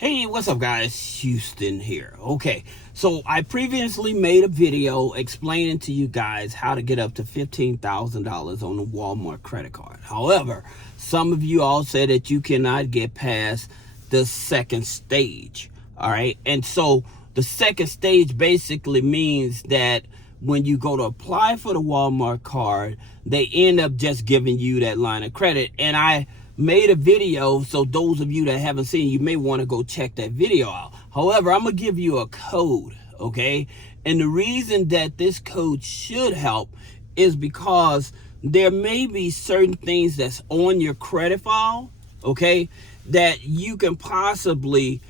Hey, what's up guys? Houston here. Okay, so I previously made a video explaining to you guys how to get up to $15,000 on the Walmart credit card. However, some of you all said that you cannot get past the second stage. All right, and so the second stage basically means that when you go to apply for the Walmart card, they end up just giving you that line of credit. And I made a video, so those of you that haven't seen, you may want to go check that video out. However, I'm gonna give you a code, okay? And the reason that this code should help is because there may be certain things that's on your credit file, okay, that you can possibly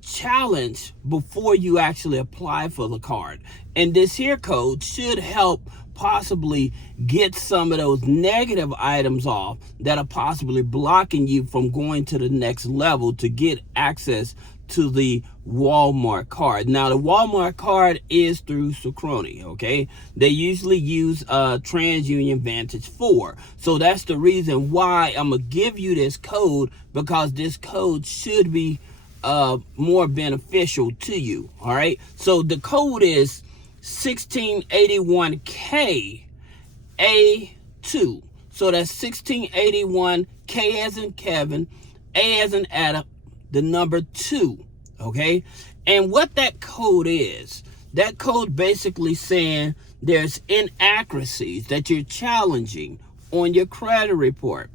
challenge before you actually apply for the card. And this here code should help possibly get some of those negative items off that are possibly blocking you from going to the next level to get access to the Walmart card. Now, the Walmart card is through Synchrony, okay? They usually use TransUnion Vantage 4. So that's the reason why I'm gonna give you this code, because this code should be more beneficial to you. All right, so the code is 1681K A2. So that's 1681 K as in Kevin, A as in Adam, the number 2. Okay, and what that code is, that code basically saying there's inaccuracies that you're challenging on your credit report,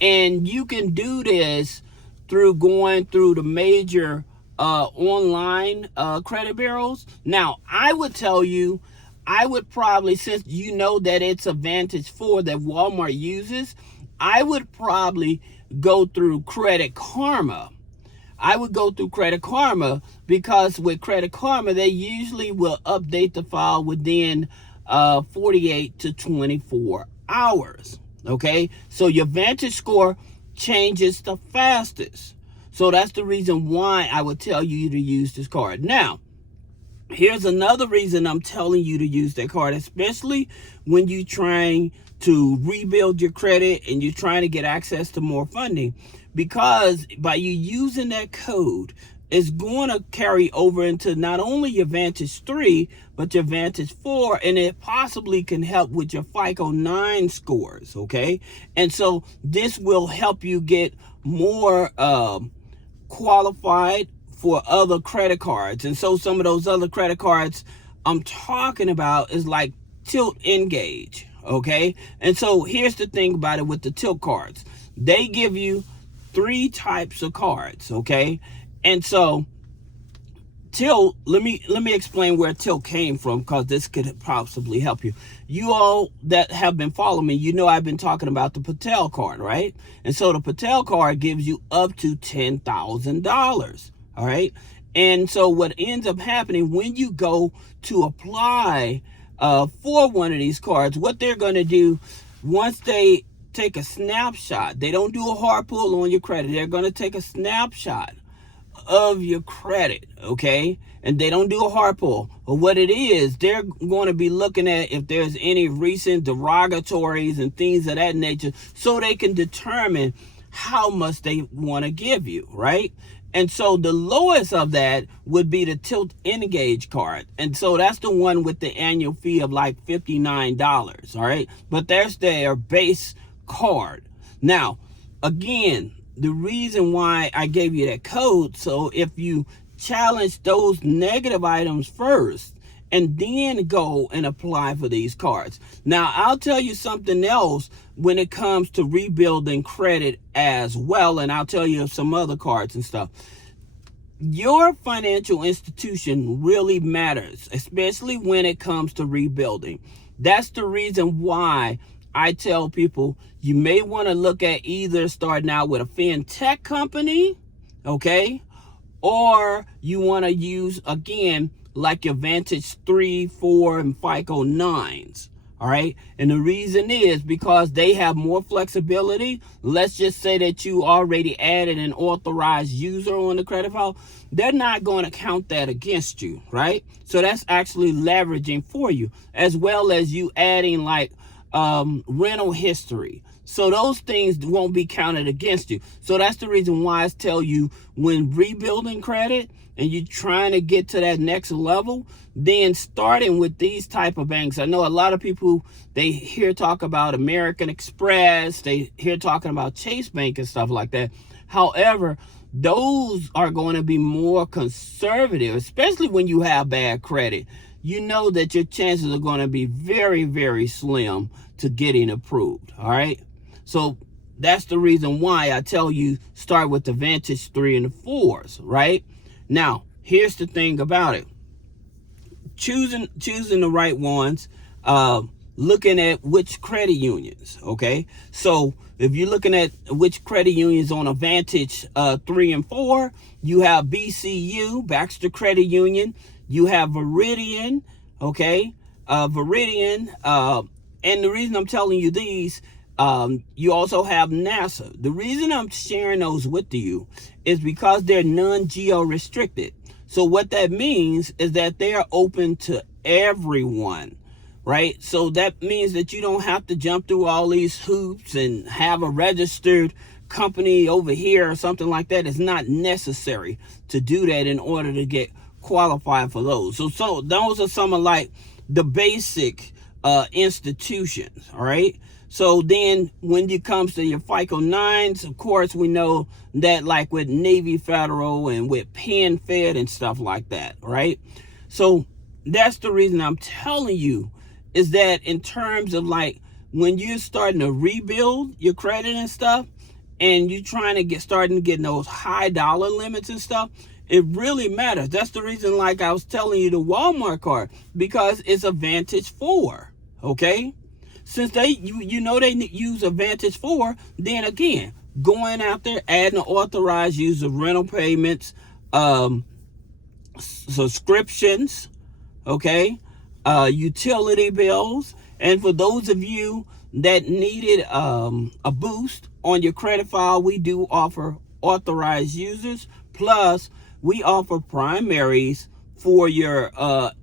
and you can do this through going through the major online credit bureaus. Now, I would tell you, I would probably, since you know that it's a Vantage 4 that Walmart uses, I would probably go through Credit Karma. I would go through Credit Karma because with Credit Karma, they usually will update the file within 48 to 24 hours. Okay, so your Vantage score changes the fastest. So that's the reason why I would tell you to use this card. Now, here's another reason I'm telling you to use that card, especially when you're trying to rebuild your credit and you're trying to get access to more funding, because by you using that code, it's going to carry over into not only your Vantage 3, but your Vantage 4, and it possibly can help with your FICO 9 scores, okay? And so this will help you get more qualified for other credit cards. And so some of those other credit cards I'm talking about is like Tilt Engage, okay? And so here's the thing about it with the Tilt cards. They give you 3 types of cards, okay? And so Tilt, let me explain where Tilt came from, because this could possibly help you. You all that have been following me, you know I've been talking about the Patel card, right? And so the Patel card gives you up to $10,000, all right? And so what ends up happening when you go to apply for one of these cards, what they're going to do, once they take a snapshot, they don't do a hard pull on your credit, they're going to take a snapshot of your credit, okay? And they don't do a hard pull. But what it is, they're going to be looking at if there's any recent derogatories and things of that nature, so they can determine how much they want to give you, right? And so the lowest of that would be the Tilt Engage card. And so that's the one with the annual fee of like $59, all right? But there's their base card. Now, again, the reason why I gave you that code, so if you challenge those negative items first and then go and apply for these cards. Now, I'll tell you something else when it comes to rebuilding credit as well, and I'll tell you some other cards and stuff. Your financial institution really matters, especially when it comes to rebuilding. That's the reason why I tell people you may want to look at either starting out with a fintech company, okay, or you want to use, again, like your Vantage 3, 4, and FICO 9s, all right? And the reason is because they have more flexibility. Let's just say that you already added an authorized user on the credit file. They're not going to count that against you, right? So that's actually leveraging for you, as well as you adding like rental history. So those things won't be counted against you. So that's the reason why I tell you, when rebuilding credit and you're trying to get to that next level, then starting with these type of banks. I know a lot of people, they hear talk about American Express, they hear talking about Chase Bank and stuff like that. However, those are going to be more conservative, especially when you have bad credit. You know that your chances are going to be very, very slim to getting approved. All right. So that's the reason why I tell you start with the Vantage 3 and the 4s, right? Now, here's the thing about it. Choosing the right ones, looking at which credit unions, okay? So if you're looking at which credit unions on a Vantage 3 and 4, you have BCU, Baxter Credit Union, you have Veridian, okay? Veridian, and the reason I'm telling you these, you also have NASA. The reason I'm sharing those with you is because they're non-geo restricted. So what that means is that they are open to everyone, right? So that means that you don't have to jump through all these hoops and have a registered company over here or something like that. It's not necessary to do that in order to get qualified for those. So those are some of like the basic institutions, all right? So then when it comes to your FICO 9s, of course, we know that like with Navy Federal and with Penn Fed and stuff like that, right? So that's the reason I'm telling you, is that in terms of like when you're starting to rebuild your credit and stuff, and you're trying to starting to get those high dollar limits and stuff, it really matters. That's the reason, like I was telling you, the Walmart card, because it's a Vantage 4, okay? Since they use a Vantage 4, then again, going out there, adding authorized use of rental payments, subscriptions, okay, utility bills. And for those of you that needed a boost on your credit file, we do offer authorized users, plus we offer primaries for your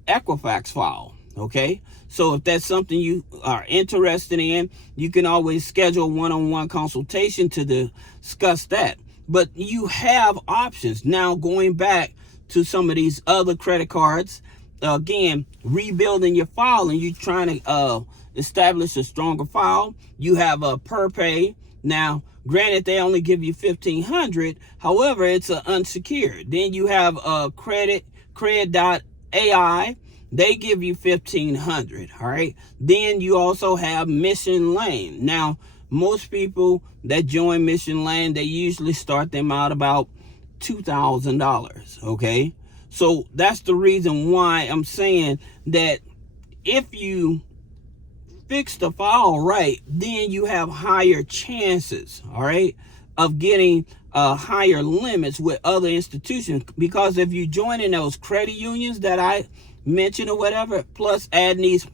Equifax file, okay? So if that's something you are interested in, you can always schedule a one-on-one consultation to discuss that. But you have options. Now, going back to some of these other credit cards, again, rebuilding your file and you're trying to establish a stronger file, you have a PerPay. Now, granted, they only give you $1,500. However, it's unsecured. Then you have cred.ai. They give you $1,500, all right? Then you also have Mission Lane. Now, most people that join Mission Lane, they usually start them out about $2,000, okay? So that's the reason why I'm saying that if you fix the file right, then you have higher chances, all right, of getting higher limits with other institutions. Because if you join in those credit unions that I mentioned or whatever, plus add these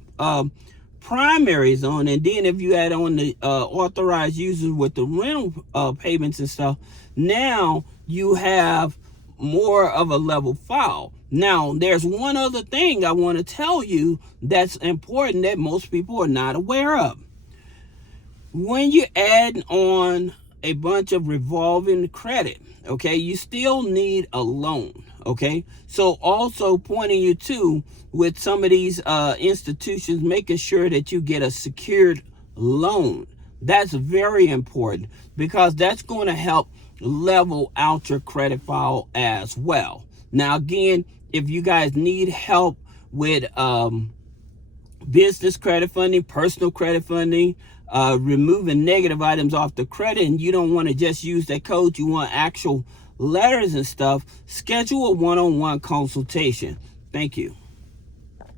primaries on, and then if you add on the authorized users with the rental payments and stuff, now you have more of a level file. Now, there's one other thing I want to tell you that's important that most people are not aware of. When you add on a bunch of revolving credit, okay, you still need a loan, okay? So also pointing you to, with some of these institutions, making sure that you get a secured loan. That's very important, because that's going to help level out your credit file as well. Now, again, if you guys need help with business credit funding, personal credit funding, removing negative items off the credit, and you don't want to just use that code, you want actual letters and stuff, schedule a one-on-one consultation. Thank you.